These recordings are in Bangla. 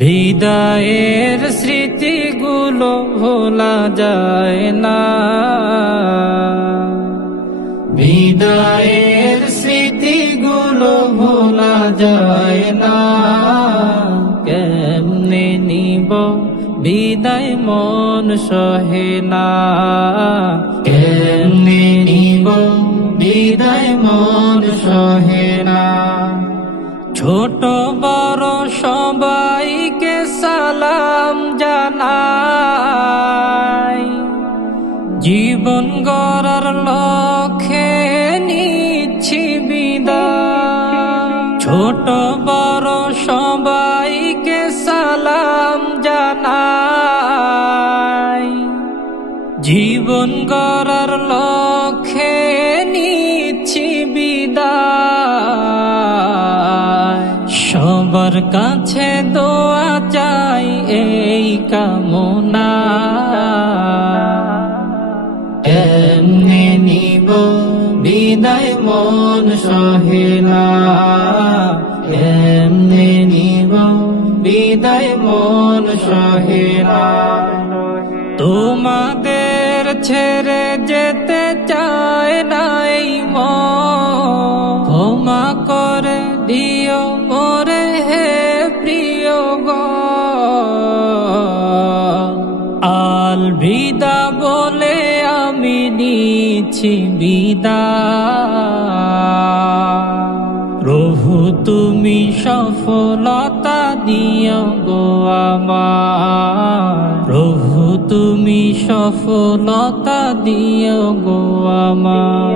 বিদায়ের স্মৃতিগুলো ভোলা যায় না। বিদায়ের স্মৃতিগুলো ভোলা যায় না। কেমনে নিব বিদায় মন সহে না। কেমনে নিব বিদায় মন সহে না। ছোট বড় সালাম জানাই, জীবন গড়ার লক্ষ্যে নিচ্ছি বিদায়। ছোট বড় সবাইকে সালাম জানাই, জীবন গড়ার লক্ষ্যে নিচ্ছি বিদায়। সবার কাছে দোয়া চাই এই কামনা। এমনি নিব বিদায় মন সহেলা এমনি নিব বিদায় মন সহেলা আল বিদা বলে আমি নিচ্ছি বিদা। প্রভু, তুমি সফলতা দিও গো আমার। প্রভু, তুমি সফলতা দিও গো আমার।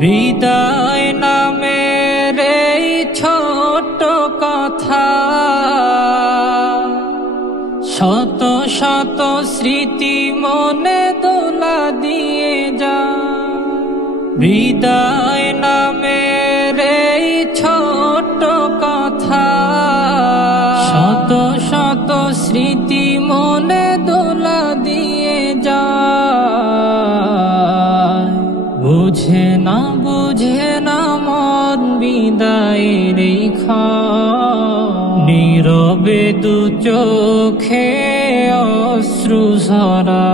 বিদায় নামের এই ছোট কথা শত শত স্মৃতি মনে দোলা দিয়ে যা। বিদায় নামের রে ছোট কথা। শত শত স্মৃতি মনে দোলা দিয়ে যা। বুঝে না বুঝে না মন বিদায় রেখা নীরবে দু চোখে অশ্রু ঝরা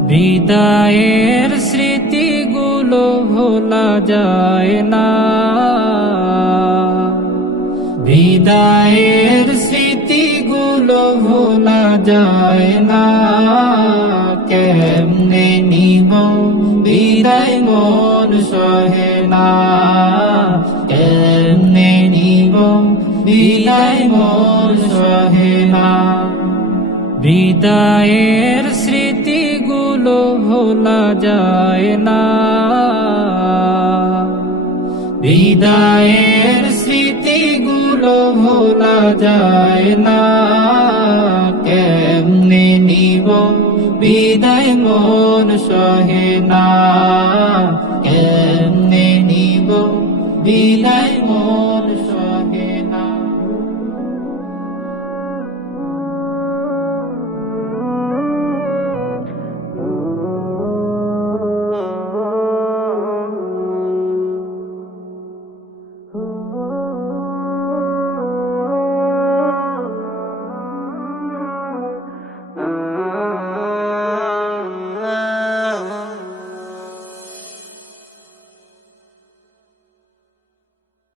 বিদায়ের স্মৃতিগুলো ভোলা যায় না। বিদায়ের স্মৃতিগুলো ভোলা যায় না। কেমনে নিব? বিদায় মন সহে না। কেমনে নিব? বিদায় মন বিদায়ের স্মৃতিগুলো ভোলা যায় না। বিদায়ের স্মৃতিগুলো ভোলা যায় না। কেমনে নিব বিদায় মন সহে না?